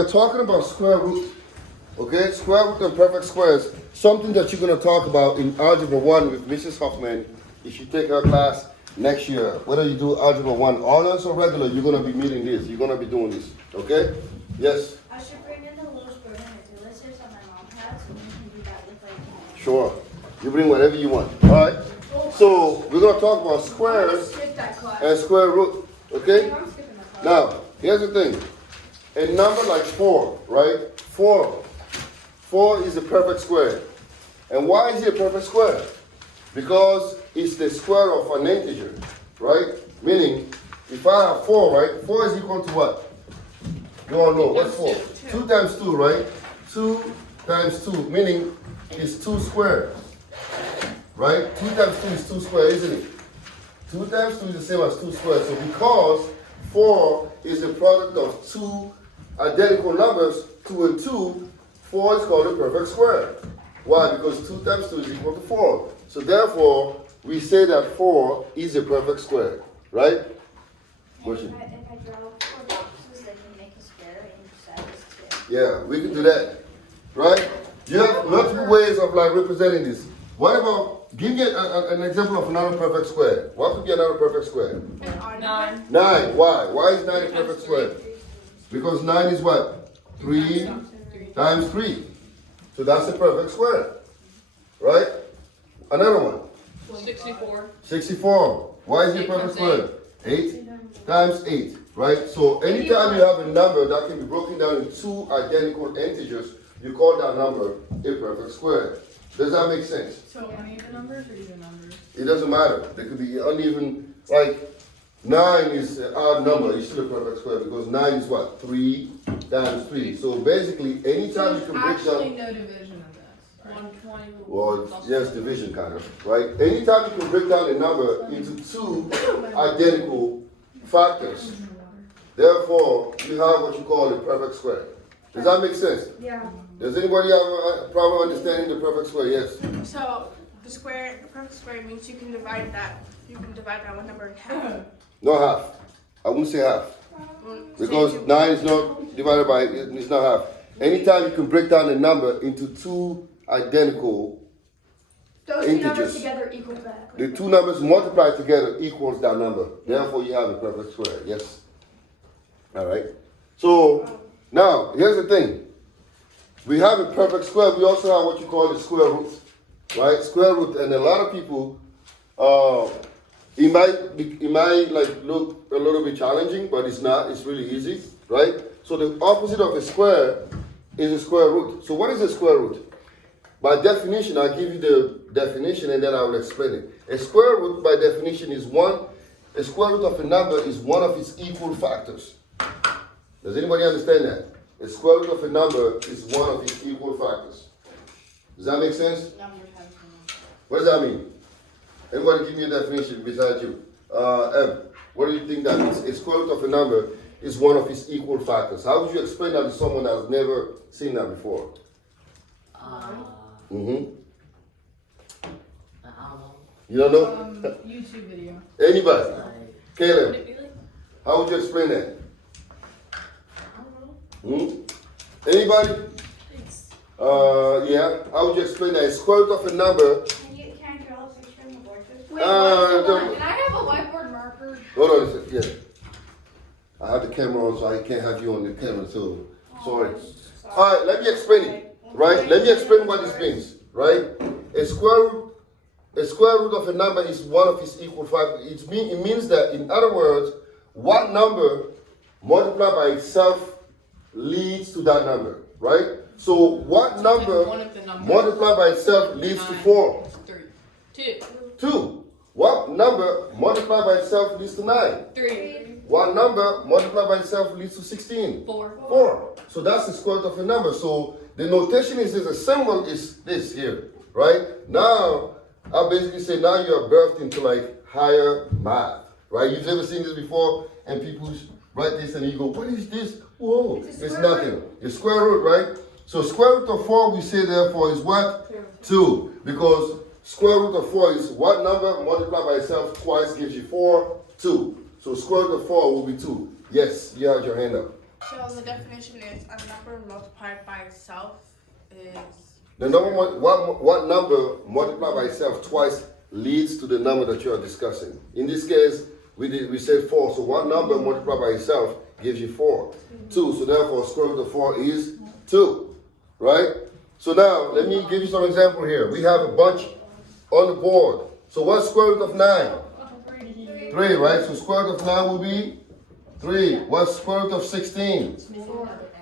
are talking about square root. Okay, square root and perfect squares. Something that you're going to talk about in Algebra 1 with Mrs. Hoffman if you take her class next year. Whether you do Algebra 1 honors or regular, you're going to be meeting this. You're going to be doing this. Okay? Yes? I should bring in the little square manipulatives on my mom had so we can do that with like. Sure. You bring whatever you want. All right? So, we're going to talk about squares and square root. Okay? Now, here's the thing. A number like 4, right? 4 is a perfect square. And why is it a perfect square? Because it's the square of an integer, right? Meaning, if I have 4, right? 4 is equal to what? You all know. What's 4? 2 times 2, right? 2 times 2, meaning it's 2 squared. Right? 2 times 2 is 2 squared, isn't it? 2 times 2 is the same as 2 squared. So because 4 is the product of 2 identical numbers, 2 and 2, 4 is called a perfect square. Why? Because 2 times 2 is equal to 4. So therefore, we say that 4 is a perfect square. Right? Question? If I draw 4 boxes, then you make a square and each side is 2. Yeah, we can do that. Right? You have multiple ways of like representing this. What about, give me an example of another perfect square. What could be another perfect square? 9. 9. Why? Why is 9 a perfect square? Because 9 is what? 3 times 3. So that's a perfect square. Right? Another one. 64. 64. Why is it a perfect square? 8 times 8. Right? So anytime you have a number that can be broken down into 2 identical integers, you call that number a perfect square. Does that make sense? So uneven numbers or even numbers? It doesn't matter. They could be uneven. Like 9 is an odd number. It's still a perfect square because 9 is what? 3 times 3. So basically, anytime you can break Actually, down. no division of this. Right? 120. Well, yes, division kind of, right? Anytime you can break down a number into 2 identical factors, therefore you have what you call a perfect square. Does that make sense? Yeah. Does anybody have a problem understanding the perfect square? Yes. So the perfect square means you can divide that one number in half. No half. I won't say half. Because 9 is not divided by, it's not half. Anytime you can break down a number into 2 identical Those two integers, numbers together equal that. the 2 numbers multiplied together equals that number. Therefore, you have a perfect square. Yes. All right. So now, here's the thing. We have a perfect square. We also have what you call the square root, right? Square root, and a lot of people, it might like look a little bit challenging, but it's not. It's really easy, right? So the opposite of a square is a square root. So what is a square root? By definition, I'll give you the definition and then I will explain it. A square root, by definition, is a square root of a number is one of its equal factors. Does anybody understand that? A square root of a number is one of its equal factors. Does that make sense? What does that mean? Everybody give me a definition besides you. Em, what do you think that means? A square root of a number is one of its equal factors. How would you explain that to someone that has never seen that before? Mm-hmm. I don't know. You don't know? YouTube video. Anybody? Like, Caleb, how would you explain that? Anybody? Yeah. How would you explain that? A square root of a number. Can I draw a picture on the board? Wait, can I have a whiteboard marker? Hold on a second. Yeah. I have the camera on, so I can't have you on the camera, so sorry. All right, let me explain it. Right? Let me explain what this means. Right? A square root of a number is one of its equal factors. It means that, in other words, what number multiplied by itself leads to that number. Right? So what number multiplied by itself leads to 4? 3. 2. What number multiplied by itself leads to 9? 3. What number multiplied by itself leads to 16? 4. 4. So that's the square root of a number. So the notation is this, a symbol is this here, right? Now, I basically say now you are birthed into like higher math, right? You've never seen this before, and people write this and you go, what is this? Whoa, it's nothing. It's square root, right? So square root of 4 we say therefore is what? 2. Because square root of 4 is what number multiplied by itself twice gives you 4? 2. So square root of 4 will be 2. Yes, you had your hand up. So the definition is a number multiplied by itself is. The number what number multiplied by itself twice leads to the number that you are discussing. In this case, we said 4. So one number multiplied by itself gives you 4. 2. So therefore, square root of 4 is 2. Right? So now let me give you some example here. We have a bunch on the board. So what's square root of 9? 3, right? So square root of 9 will be 3. What's square root of 16?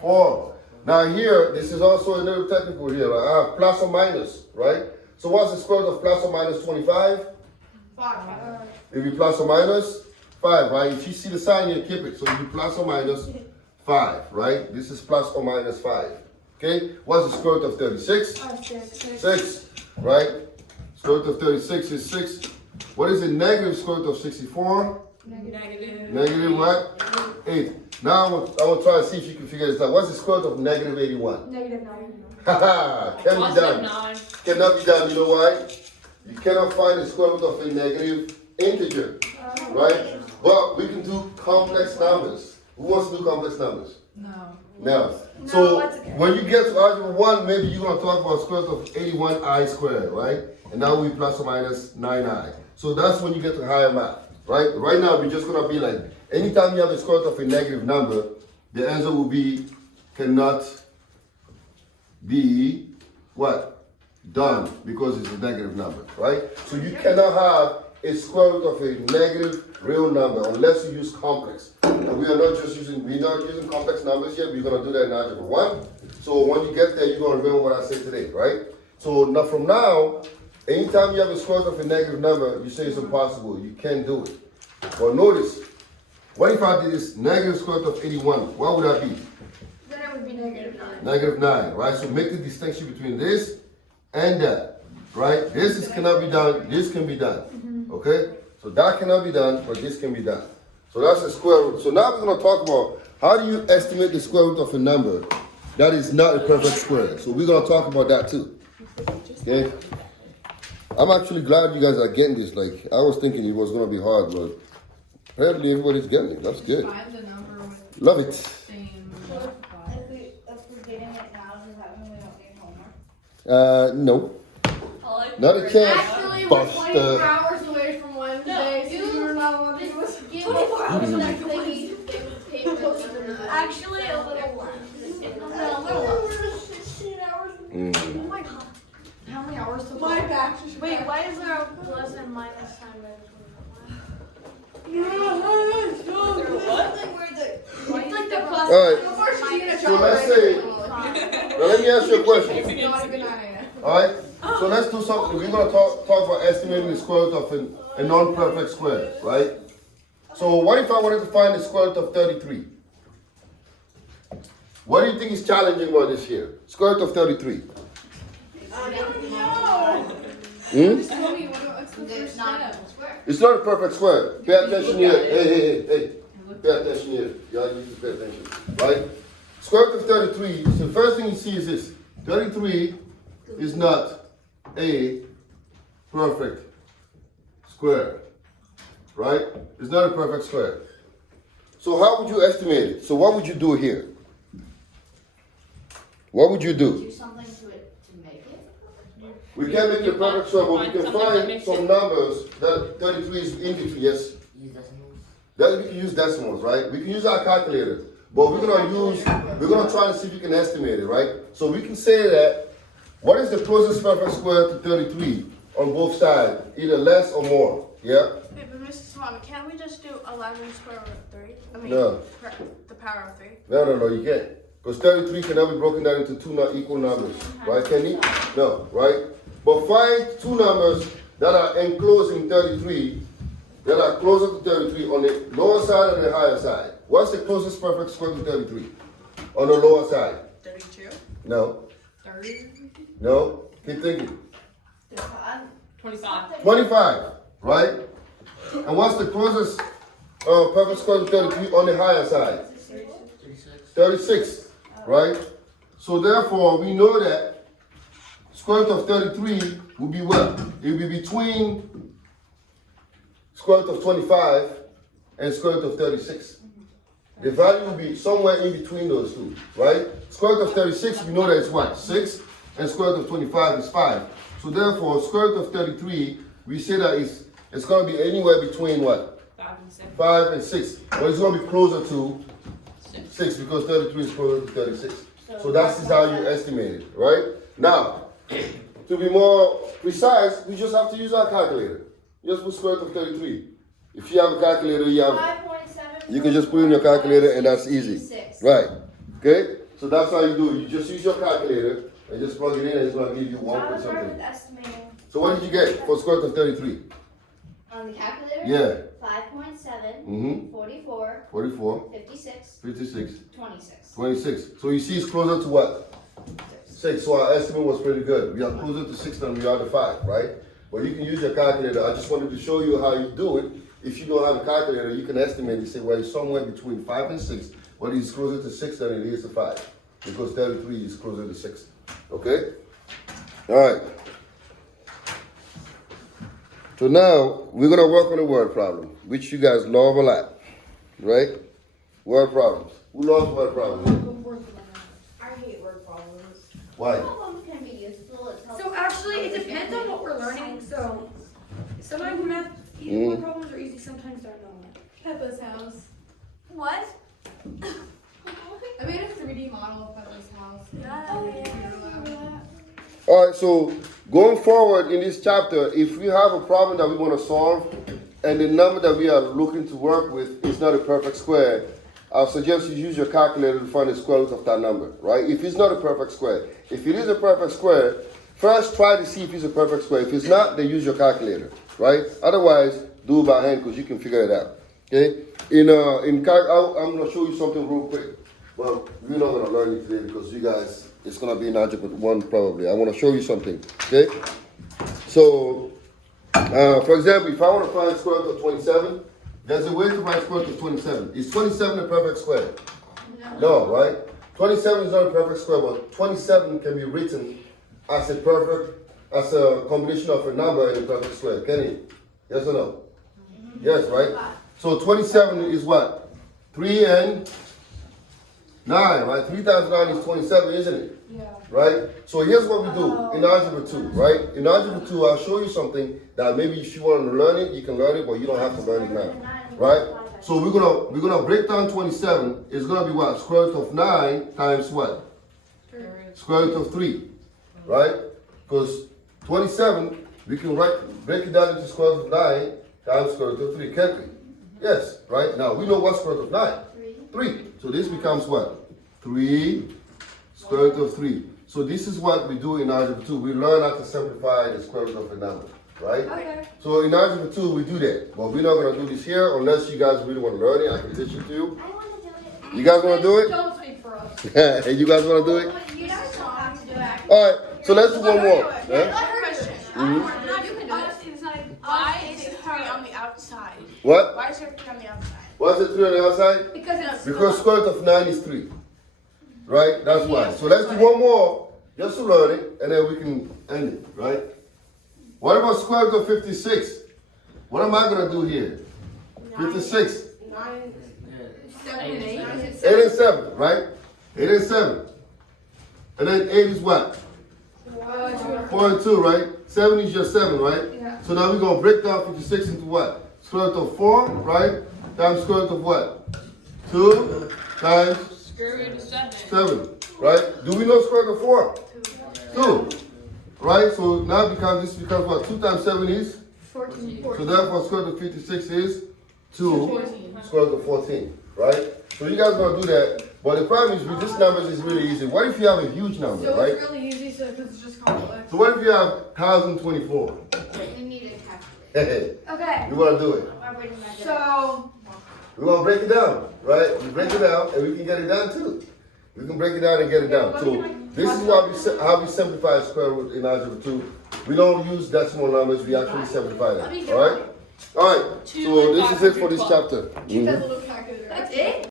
4. Now here, this is also a little technical here. I have plus or minus, right? So what's the square root of plus or minus 25? 5. If you plus or minus 5, right? If you see the sign here, keep it. So if you plus or minus 5, right? This is plus or minus 5. Okay? What's the square root of 36? 6, right? Square root of 36 is 6. What is the negative square root of 64? Negative. Negative what? 8. Now I will try to see if you can figure this out. What's the square root of negative 81? Negative 9. Haha, can be done. 9. Cannot be done. You know why? You cannot find the square root of a negative integer, right? But we can do complex numbers. Who wants to do complex numbers? No. No. So when you get to algebra 1, maybe you're going to talk about square root of 81i squared, right? And now we plus or minus 9i. So that's when you get to higher math, right? Right now we're just going to be like, anytime you have a square root of a negative number, the answer will be cannot be what? Done, because it's a negative number, right? So you cannot have a square root of a negative real number unless you use complex. And we're not using complex numbers yet. We're going to do that in algebra 1. So when you get there, you're going to remember what I said today, right? So now from now, anytime you have a square root of a negative number, you say it's impossible. You can't do it. But notice, what if I did this negative square root of 81? What would that be? Then it would be negative 9. Negative 9, right? So make the distinction between this and that, right? This cannot be done, this can be done, okay? So that cannot be done, but this can be done. So that's the square root. So now we're going to talk about how do you estimate the square root of a number that is not a perfect square. So we're going to talk about that too, okay? I'm actually glad you guys are getting this. Like, I was thinking it was going to be hard, but apparently everybody's getting it. That's good. Find the number with Love it. same If we're getting it now, does that mean we don't need homework? No. like Not a chance. Actually, we're 24 Buster. hours away from Wednesday, so you're not allowed to do it. Give me 4 hours left. They need papers. Actually, a little less. No, a little less. 16 hours. Mm. Oh my god. how many hours to My back. Wait, why is there a plus and minus sign by It's like the plus. All right. So let's say, now let me ask you a question. All right. So let's do something. We're going to talk about estimating the square root of a non-perfect square, right? So what if I wanted to find the square root of 33? What do you think is challenging about this here? Square root of 33. There's not a square. It's not a perfect square. Pay attention here. Hey. Pay attention here. Y'all need to pay attention. Right? Square root of 33. So the first thing you see is this. 33 is not a perfect square. Right? It's not a perfect square. So how would you estimate it? So what would you do here? What would you do? Do something to it to make it. We can't make it a perfect square, but we can find some numbers that 33 is in between. Yes? Use decimals. That we can use decimals, right? We can use our calculator, but we're gonna try to see if we can estimate it, right? So we can say that what is the closest perfect square to 33 on both sides, either less or more, yeah? Wait, but Mrs. Swami, can't we just do 11 square root of 3? I mean, No. the power of 3. No, you can't. Because 33 can never be broken down into two not equal numbers, right, Kenny? No, right? But find two numbers that are enclosing 33, that are closer to 33 on the lower side and the higher side. What's the closest perfect square to 33? On the lower side? 32. No. 30, No. Keep thinking. 25. 25, right? And what's the closest perfect square to 33 on the higher side? 36, right? So therefore, we know that square root of 33 will be what? It will be between square root of 25 and square root of 36. The value will be somewhere in between those two, right? Square root of 36, we know that it's what? 6. And square root of 25 is 5. So therefore, square root of 33, we say that it's going to be anywhere between what? 5 and 6. But it's going to be closer to 6 because 33 is closer to 36. So that's how you estimate it, right? Now, to be more precise, we just have to use our calculator. Just put square root of 33. If you have a calculator, you can just put in your calculator and that's easy. Right. Okay? So that's how you do it. You just use your calculator and just plug it in and it's going to give you 1 point something. So what did you get for square root of 33? On the calculator? Yeah. 5.7, 44, 44, 56, 56, 26. 26. So you see it's closer to what? 6. So our estimate was pretty good. We are closer to 6 than we are to 5, right? But you can use your calculator. I just wanted to show you how you do it. If you don't have a calculator, you can estimate. You say, well, it's somewhere between 5 and 6, but it's closer to 6 than it is to 5. Because 33 is closer to 6. Okay? All right. So now, we're going to work on a word problem, which you guys love a lot. Right? Word problems. Who loves word problems? I hate word problems. Why? Problems can be useful. It helps So actually, it depends on what we're learning. So sometimes math, word problems are easy, sometimes they're not. Peppa's house. What? I made a 3D model of Peppa's house. All right, so going forward in this chapter, if we have a problem that we want to solve and the number that we are looking to work with is not a perfect square, I'll suggest you use your calculator to find the square root of that number, right? If it's not a perfect square. If it is a perfect square, first try to see if it's a perfect square. If it's not, then use your calculator, right? Otherwise, do it by hand because you can figure it out, okay? I'm going to show you something real quick. Well, we're not going to learn it today because you guys, it's going to be in Algebra 1 probably. I want to show you something, okay? So, for example, if I want to find square root of 27, there's a way to find square root of 27. Is 27 a perfect square? No, right? 27 is not a perfect square, but 27 can be written as a combination of a number and a perfect square. Can it? Yes or no? Yes, right? So 27 is what? 3 and 9, right? 3 times 9 is 27, isn't it? Yeah. Right? So here's what we do in Algebra 2, right? In Algebra 2, I'll show you something that maybe if you want to learn it, you can learn it, but you don't have to learn it now, right? So we're gonna break down 27. It's gonna be what? Square root of 9 times what? Square root of 3, right? Because 27, we can break it down into square root of 9 times square root of 3, can't we? Yes, right? Now we know what square root of 9? 3. So this becomes what? 3 square root of 3. So this is what we do in Algebra 2. We learn how to simplify the square root of a number, right? Okay. So in Algebra 2, we do that. But we're not going to do this here unless you guys really want to learn it. I can teach it to you. I want to do it. You guys want to do it? Don't speak for us. Hey, you guys want to do it? You guys don't have to do it. All right. So let's do one more. Question. Huh? Why is it 3 on the outside? What? Why is there 3 on the outside? Why is it 3 on the outside? Because square root of 9 is 3. Right? That's why. So let's do one more just to learn it, and then we can end it, right? What about square root of 56? What am I going to do here? 56. 9, 7, and 8. 8 and 7, right? 8 and 7. And then 8 is what? 4 and 2, right? 7 is just 7, right? Yeah. So now we're going to break down 56 into what? Square root of 4, right? Times square root of what? 2 times 7, right? Do we know square root of 4? 2. Right? So now this becomes what? 2 times 7 is? 14. So therefore square root of 56 is 2 square root of 14, right? So you guys are going to do that. But the problem is with these numbers is really easy. What if you have a huge number, So right? it's really easy, so because it's just complex. So what if you have 1024? You need a calculator. Hey, Okay. you want to do it? Or bring my dad. So We're going to break it down, right? We break it down and we can get it down too. We can break it down and get it down. So this is how we simplify square root in Algebra 2. We don't use decimal numbers, we actually simplify them. All right? All right. So this is it for this chapter. you guys will look calculator. That's it?